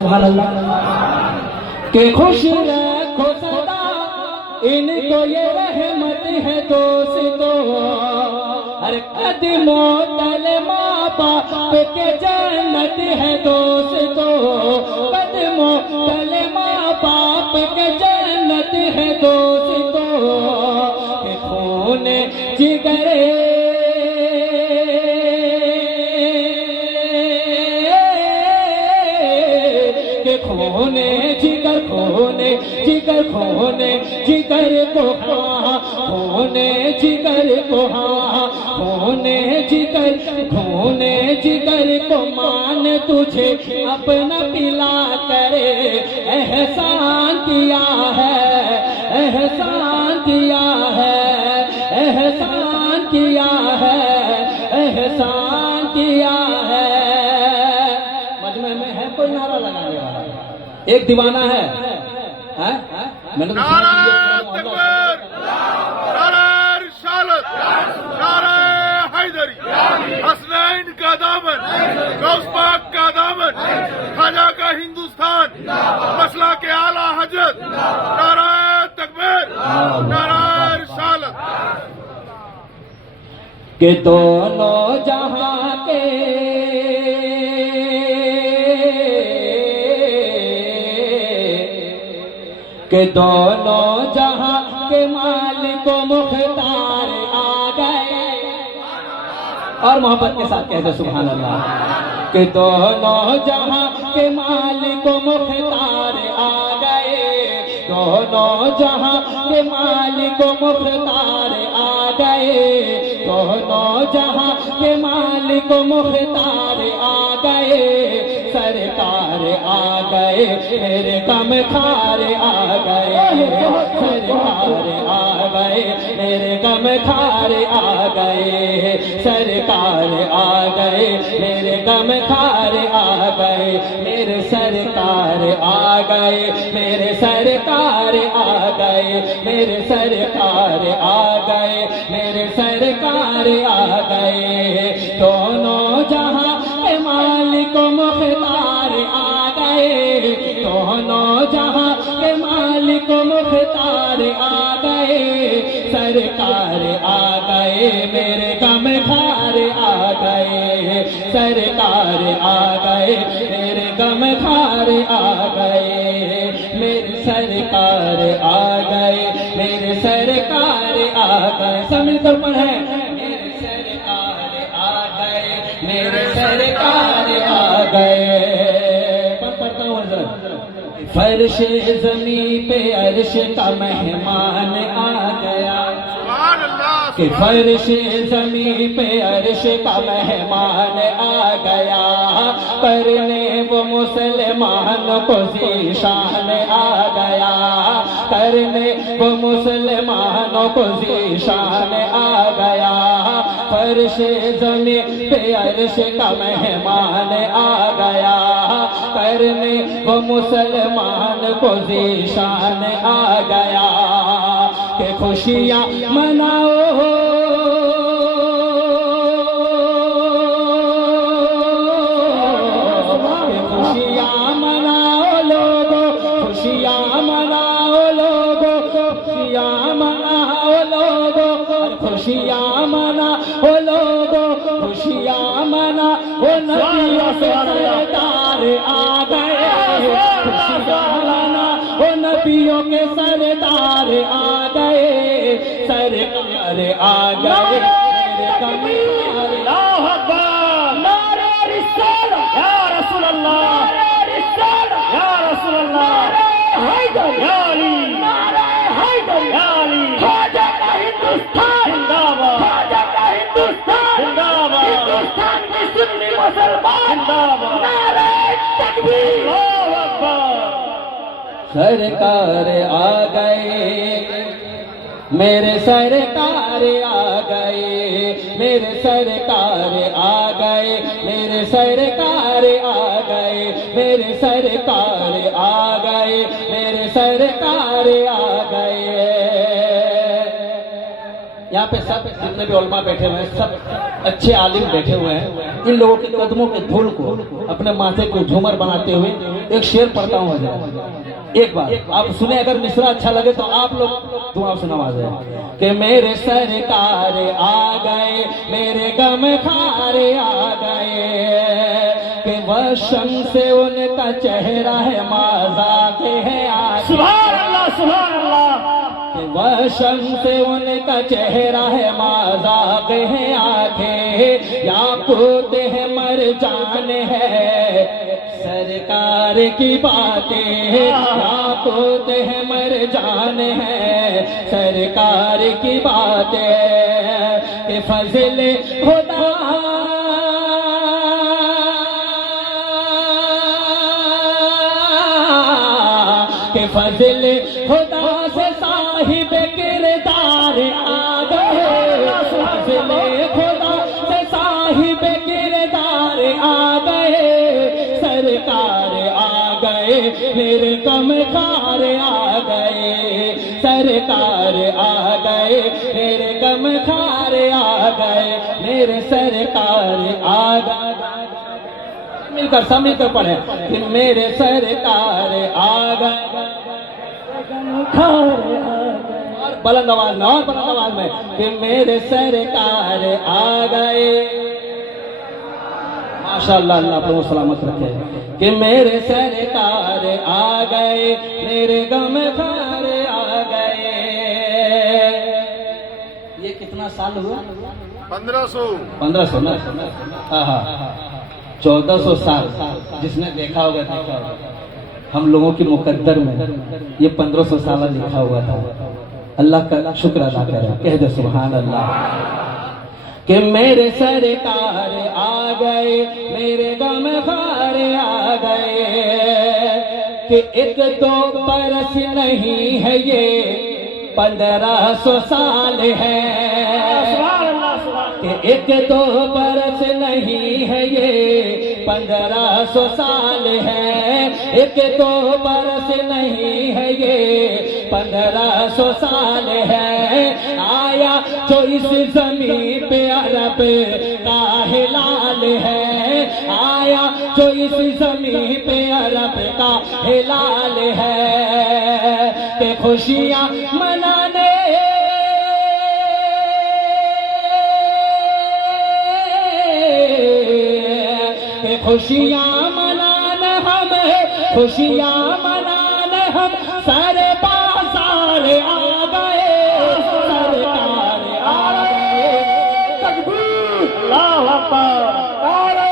सुभान अल्लाह के खुश रखो सदा इनको ये रहमत है दोस्तों। हर कदमों तले माँ बाप के जन्नत है दोस्तों। कदमों तले माँ बाप के जन्नत है दोस्तों। के खून जिगरे खोने जिगर खोने जिगर खोने जिगर को हाँ खोने जिगर को हाँ खोने जिगर को मान तुझे अपना पिला करे। एहसान किया है एहसान किया है एहसान किया है एहसान किया है। मजमे में है कोई नारा लगाने वाला? एक दीवाना है, मैंने तो हसनैन का दामन, गौस पाक का दामन, खाजा का हिंदुस्तान, मसला के आला हजरत, नाराए तकबीर, नाराए रिसालत। के दोनों जहां के दोनों जहां के मालिक मुख्तार आ गए। और मोहब्बत के साथ कहते सुभान अल्लाह। के दोनों जहां के मालिक मुख्तार आ गए। दोनों जहां के मालिक मुख्तार आ गए। दोनों जहां के मालिक मुख्तार आ गए। सरकार आ गए मेरे गम खार आ गए। सरकार आ गए मेरे गम खार आ गए। सरकार आ गए मेरे गम खार आ गए। मेरे सरकार आ गए मेरे सरकार आ गए। मेरे सरकार आ गए मेरे सरकार आ गए। दोनों जहां के मालिक मुख्तार आ गए। दोनों जहां के मालिक मुख्तार आ गए। सरकार आ गए मेरे गम खार आ गए। सरकार आ गए मेरे गम खार आ गए। मेरे सरकार आ गए मेरे सरकार आ गए। सब मिलकर पढ़े मेरे सरकार आ गए मेरे सरकार आ गए। पढ़ता हूँ फर्श जमी पे अर्श का मेहमान आ गया। कि फर्श जमी पे अर्श का मेहमान आ गया। करने वो मुसलमान को ज़ीशान आ गया। करने वो मुसलमानों को ज़ीशान आ गया। फर्श जमी पे अर्श का मेहमान आ गया। करने वो मुसलमान को ज़ीशान आ गया। के खुशियाँ मनाओ खुशियाँ मनाओ लोगो खुशियाँ मनाओ लोगो खुशियाँ मनाओ लोगो खुशियाँ मनाओ लोगो खुशियाँ मनाओ। नबियों से सरदार आ गए। खुशियाँ मनाओ नबियों के सरदार आ गए। सरकार आ गए मेरे गम खार। अल्लाहु अकबर। नारे रिसालत या रसूल अल्लाह। नारे रिसालत या रसूल अल्लाह। नारे हैदर या अली। नारे हैदर या अली। ख्वाजा का हिंदुस्तान जिंदाबाद। ख्वाजा का हिंदुस्तान जिंदाबाद। हिंदुस्तान की सुन्नी मुसलमान जिंदाबाद। नारे तकबीर। अल्लाहु अकबर। सरकार आ गए मेरे सरकार आ गए। मेरे सरकार आ गए मेरे सरकार आ गए। मेरे सरकार आ गए मेरे सरकार आ गए। यहाँ पे सब जितने भी उलमा बैठे हुए हैं सब अच्छे आलिम बैठे हुए हैं। इन लोगों के कदमों के धूल को अपने माथे को झूमर बनाते हुए एक शेर पढ़ता हूँ हजरत। एक बार आप सुने, अगर मिसरा अच्छा लगे तो आप लोग दुआ से नवाज है कि मेरे सरकार आ गए, मेरे गम खारे आ गए, कि वह शम्स से उनका चेहरा है मज़ाक़ है आगे। सुभान अल्लाह, सुभान अल्लाह। कि वह शम्स से उनका चेहरा है मज़ाक़ है आंखें, याकूत है मरजान है सरकार की बातें, याकूत है मरजान है सरकार की बातें, कि फज़ल खुदा के फज़ल खुदा से साहिब किरदार आ गए, फज़ल खुदा से साहिब किरदार आ गए, सरकार आ गए, मेरे गम खार आ गए, सरकार आ गए, मेरे गम खार आ गए, मेरे सरकार आ गए। मिलकर सब मिलकर पढ़े कि मेरे सरकार आ गए, और बुलंद आवाज में, और बुलंद आवाज में कि मेरे सरकार आ गए। माशाअल्लाह, अल्लाह आपको सलामत रखे, कि मेरे सरकार आ गए, मेरे गम खार आ गए। ये कितना साल हुआ? 1500 ना? हाँ हाँ, 1400 साल। जिसने देखा होगा देखा होगा, हम लोगों की मुकद्दर में ये 1500 साल लिखा हुआ था। अल्लाह का शुक्र अदा करें, कह दे सुभान अल्लाह। कि मेरे सरकार आ गए, मेरे गम खार आ गए, कि एक दो बरस नहीं है ये 1500 साल है, कि एक दो बरस नहीं है ये 1500 साल है, एक दो बरस नहीं है ये 1500 साल है। आया जो इस जमीन पे अरब का हिलाल है, आया जो इस जमीन पे अरब का हिलाल है, कि खुशियाँ मनाने खुशियाँ मनाने हम, खुशियाँ मनाने हम सारे बाजार आ गए, सरकार आ गए। तकबीर, अल्लाहु अकबर, नारे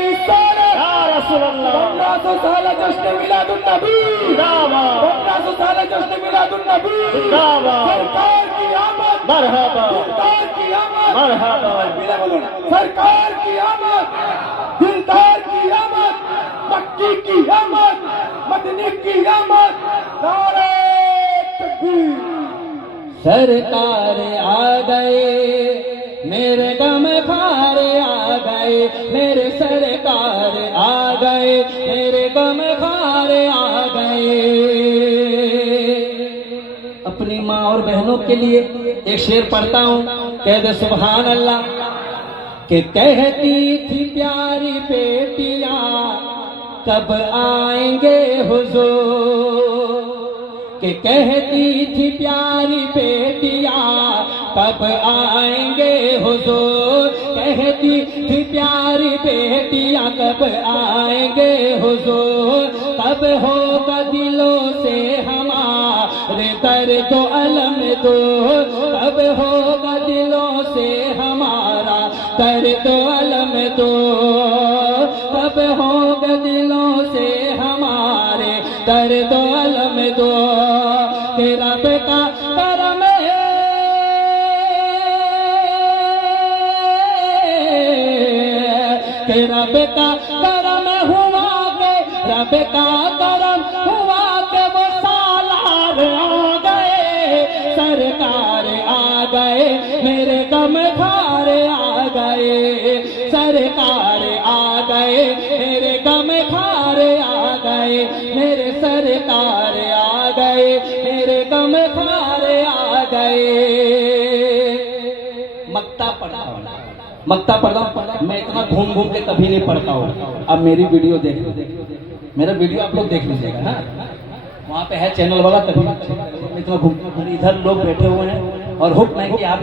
रिसालत, या रसूल अल्लाह। 1500 साल जश्न मिलादुन नबी, जिंदाबाद। 1500 साल जश्न मिलादुन नबी, जिंदाबाद। सरकार की आमद, मरहबा। सरकार की आमद, मरहबा। सरकार की आमद, दिलदार की आमद, मक्की की आमद, मदनी की आमद, नारे तकबीर। सरकार आ गए, मेरे गम खार आ गए, मेरे सरकार आ गए, मेरे गम खार आ गए। अपनी माँ और बहनों के लिए एक शेर पढ़ता हूँ, कह दे सुभान अल्लाह। कि कहती थी प्यारी बेटियां कब आएंगे हुजूर, कि कहती थी प्यारी बेटियां कब आएंगे हुजूर, कहती थी प्यारी बेटियां कब आएंगे हुजूर, कब होगा दिलों से हमारे दर्द अलम दूर, कब होगा दिलों से हमारा दर्द अलम दूर, कब होगा दिलों से हमारे दर्द अलम दूर। तेरा बेटा करम तेरा बेटा करम हुआ के, रब का करम हुआ के वो सालार आ गए, सरकार आ गए, मेरे गम खार आ गए, सरकार आ गए, मेरे गम खार आ गए, मेरे सरकार आ गए, मेरे गम खार आ गए। मक्ता पढ़ा मक्ता पढ़ता हूँ, मैं इतना घूम घूम के कभी नहीं पढ़ता हूँ। अब मेरी वीडियो देख लो, मेरा वीडियो आप लोग देख लीजिएगा ना, वहाँ पे है चैनल वाला, तभी इतना घूम, इधर लोग बैठे हुए हैं और हुक्म नहीं कि आप